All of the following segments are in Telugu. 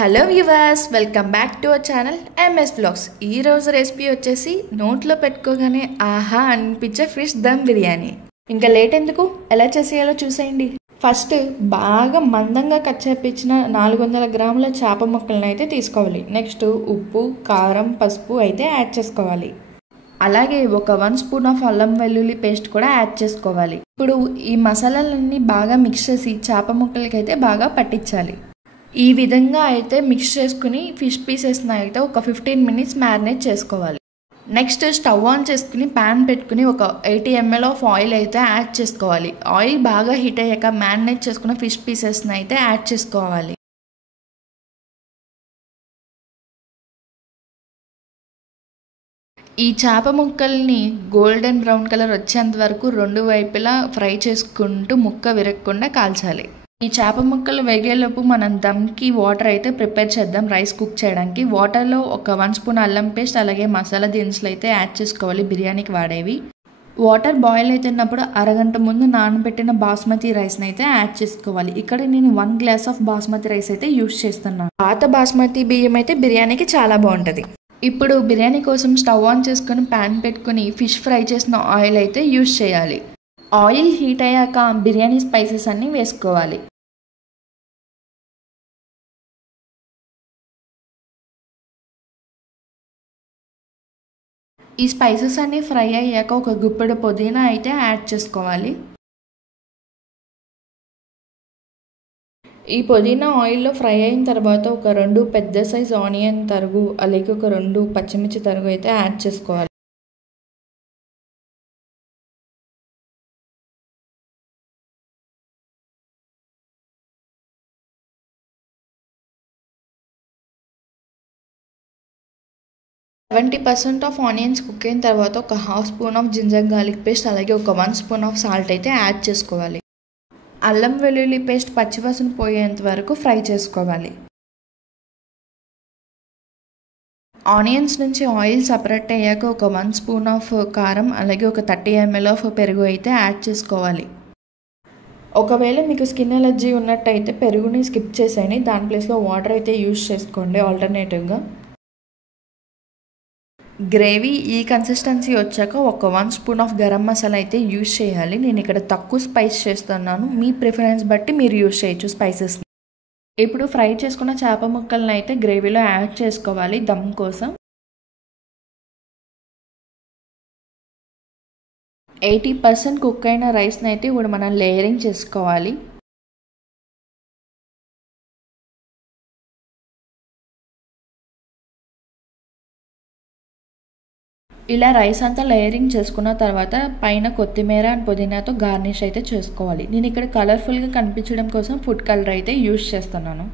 Hello viewers, welcome back to our channel MS blogs. ఈ రోజు రెసిపీ వచ్చేసి నోట్లో పెట్టుకోగానే ఆహా అనిపించే ఫిష్ దమ్ బిర్యానీ. ఇంకా లేట్ ఎందుకు, ఎలా చేసేయాలో చూసేయండి. ఫస్ట్ బాగా మందంగా కట్ చేపించిన 400 గ్రాముల చేప ముక్కలను అయితే తీసుకోవాలి. నెక్స్ట్ ఉప్పు, కారం, పసుపు అయితే యాడ్ చేసుకోవాలి. అలాగే ఒక 1 స్పూన్ ఆఫ్ అల్లం వెల్లుల్లి పేస్ట్ కూడా యాడ్ చేసుకోవాలి. ఇప్పుడు ఈ మసాలాలన్నీ బాగా మిక్స్ చేసి చేప ముక్కలకి అయితే బాగా పట్టించాలి. ఈ విధంగా అయితే మిక్స్ చేసుకుని ఫిష్ పీసెస్ని అయితే ఒక 15 మినిట్స్ మ్యారినేట్ చేసుకోవాలి. నెక్స్ట్ స్టవ్ ఆన్ చేసుకుని ప్యాన్ పెట్టుకుని ఒక 80 ml ఆఫ్ ఆయిల్ అయితే యాడ్ చేసుకోవాలి. ఆయిల్ బాగా హీట్ అయ్యాక మ్యారినేట్ చేసుకున్న ఫిష్ పీసెస్ని అయితే యాడ్ చేసుకోవాలి. ఈ చేప ముక్కల్ని గోల్డెన్ బ్రౌన్ కలర్ వచ్చేంత వరకు 2 వైపులా ఫ్రై చేసుకుంటూ ముక్క విరగకుండా కాల్చాలి. ఈ చేప ముక్కలు వేగేలోపు మనం దమ్కి వాటర్ అయితే ప్రిపేర్ చేద్దాం. రైస్ కుక్ చేయడానికి వాటర్లో ఒక 1 స్పూన్ అల్లం పేస్ట్ అలాగే మసాలా దినుసులు అయితే యాడ్ చేసుకోవాలి, బిర్యానీకి వాడేవి. వాటర్ బాయిల్ అవుతున్నప్పుడు అరగంట ముందు నానబెట్టిన బాస్మతి రైస్ని అయితే యాడ్ చేసుకోవాలి. ఇక్కడ నేను 1 గ్లాస్ ఆఫ్ బాస్మతి రైస్ అయితే యూస్ చేస్తున్నాను. పాత బాస్మతి బియ్యం అయితే బిర్యానీకి చాలా బాగుంటుంది. ఇప్పుడు బిర్యానీ కోసం స్టవ్ ఆన్ చేసుకుని ప్యాన్ పెట్టుకుని ఫిష్ ఫ్రై చేసిన ఆయిల్ అయితే యూస్ చేయాలి. ఆయిల్ హీట్ అయ్యాక బిర్యానీ స్పైసెస్ అన్నీ వేసుకోవాలి. ఈ స్పైసెస్ అన్నీ ఫ్రై అయ్యాక ఒక గుప్పెడు పుదీనా అయితే యాడ్ చేసుకోవాలి. ఈ పుదీనా ఆయిల్లో ఫ్రై అయిన తర్వాత ఒక 2 పెద్ద సైజ్ ఆనియన్ తరుగు అలాగే ఒక 2 పచ్చిమిర్చి తరుగు అయితే యాడ్ చేసుకోవాలి. ఒక 70% ఆఫ్ ఆనియన్స్ కుక్ అయిన తర్వాత ఒక 1/2 spoon of ginger garlic paste అలాగే ఒక 1 స్పూన్ ఆఫ్ సాల్ట్ అయితే యాడ్ చేసుకోవాలి. అల్లం వెల్లుల్లి పేస్ట్ పచ్చివాసన పోయేంత వరకు ఫ్రై చేసుకోవాలి. ఆనియన్స్ నుంచి ఆయిల్ సపరేట్ అయ్యాక ఒక 1 స్పూన్ ఆఫ్ కారం అలాగే ఒక 30 ml ఆఫ్ పెరుగు అయితే యాడ్ చేసుకోవాలి. ఒకవేళ మీకు స్కిన్ ఎలర్జీ ఉన్నట్టయితే పెరుగుని స్కిప్ చేసేయండి, దాని ప్లేస్లో వాటర్ అయితే యూస్ చేసుకోండి ఆల్టర్నేటివ్గా. గ్రేవీ ఈ కన్సిస్టెన్సీ వచ్చాక ఒక 1 స్పూన్ ఆఫ్ గరం మసాలా అయితే యూస్ చేయాలి. నేను ఇక్కడ తక్కువ స్పైస్ చేస్తున్నాను, మీ ప్రిఫరెన్స్ బట్టి మీరు యూస్ చేయొచ్చు స్పైసెస్ని. ఇప్పుడు ఫ్రై చేసుకున్న చేప ముక్కలను అయితే గ్రేవీలో యాడ్ చేసుకోవాలి దమ్ కోసం. 80% కుక్ అయిన రైస్ని అయితే ఇప్పుడు మనం లేయరింగ్ చేసుకోవాలి. ఇలా రైస్ అంతా లేయరింగ్ చేసుకున్న తర్వాత పైన కొత్తిమీర అండ్ పుదీనాతో గార్నిష్ అయితే చేసుకోవాలి. నేను ఇక్కడ కలర్ఫుల్గా కనిపించడం కోసం ఫుడ్ కలర్ అయితే యూస్ చేస్తున్నాను.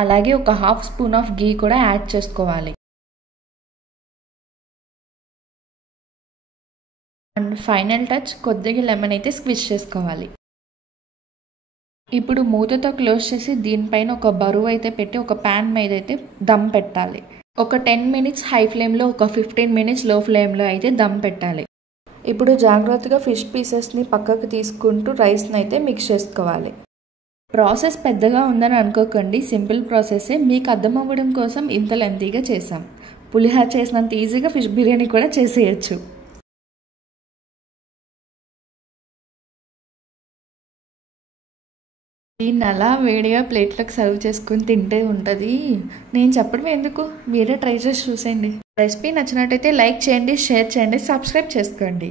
అలాగే ఒక 1/2 స్పూన్ ఆఫ్ గీ కూడా యాడ్ చేసుకోవాలి. అండ్ ఫైనల్ టచ్ కొద్దిగా లెమన్ అయితే స్క్విజ్ చేసుకోవాలి. ఇప్పుడు మూతతో క్లోజ్ చేసి దీనిపైన ఒక బరువు అయితే పెట్టి ఒక ప్యాన్ మీద అయితే దమ్ పెట్టాలి. ఒక 10 మినిట్స్ హై ఫ్లేమ్లో ఒక 15 మినిట్స్ లో ఫ్లేమ్లో అయితే దమ్ పెట్టాలి. ఇప్పుడు జాగ్రత్తగా ఫిష్ పీసెస్ని పక్కకు తీసుకుంటూ రైస్ని అయితే మిక్స్ చేసుకోవాలి. ప్రాసెస్ పెద్దగా ఉందని అనుకోకండి, సింపుల్ ప్రాసెసే. మీకు అర్థం అవ్వడం కోసం ఇంత లెంతీగా చేసాం. పులిహోర చేసినంత ఈజీగా ఫిష్ బిర్యానీ కూడా చేసేయచ్చు. దీన్ని అలా వేడిగా ప్లేట్లోకి సర్వ్ చేసుకుని తింటే ఉంటుంది. నేను చెప్పడం ఎందుకు, మీరే ట్రై చేసి చూసేయండి. రెసిపీ నచ్చినట్టయితే లైక్ చేయండి, షేర్ చేయండి, సబ్స్క్రైబ్ చేసుకోండి.